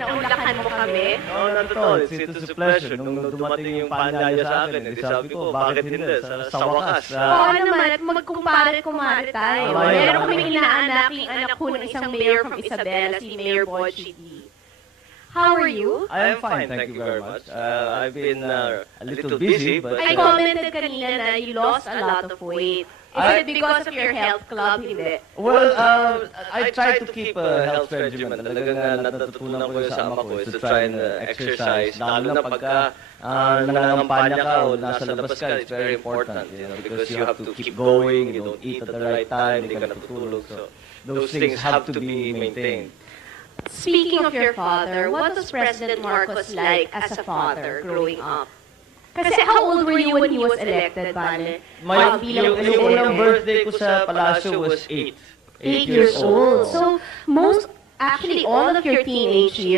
Naulakan mo kami? Oo, totoo. It was a pleasure. Nung dumating yung paanyaya sa akin, sabi ko, bakit hindi? Sa wakas. Oo naman, at magkumpare-kumare tayo. Meron kaming inaanak yung anak ko ng isang mayor from Isabela, si Mayor Boji D. How are you? I am fine, thank you very much. I've been a little busy, but... I commented kanina na you lost a lot of weight. Is it because of your health club? Hindi. Well, I try to keep a health regimen. Talagang natutunan ko yun sa ama ko is to try and exercise. Lalo na pagka nangangampanya ka o nasa labas ka, it's very important. Because you have to keep going, you don't eat at the right time, hindi ka natutulog. So those things have to be maintained. Speaking of your father, what was President Marcos like as a father growing up? Kasi how old were you when he was elected, Bale? Yung unang birthday ko sa palasyo was 8. 8 years old. So, actually all of your teenage years,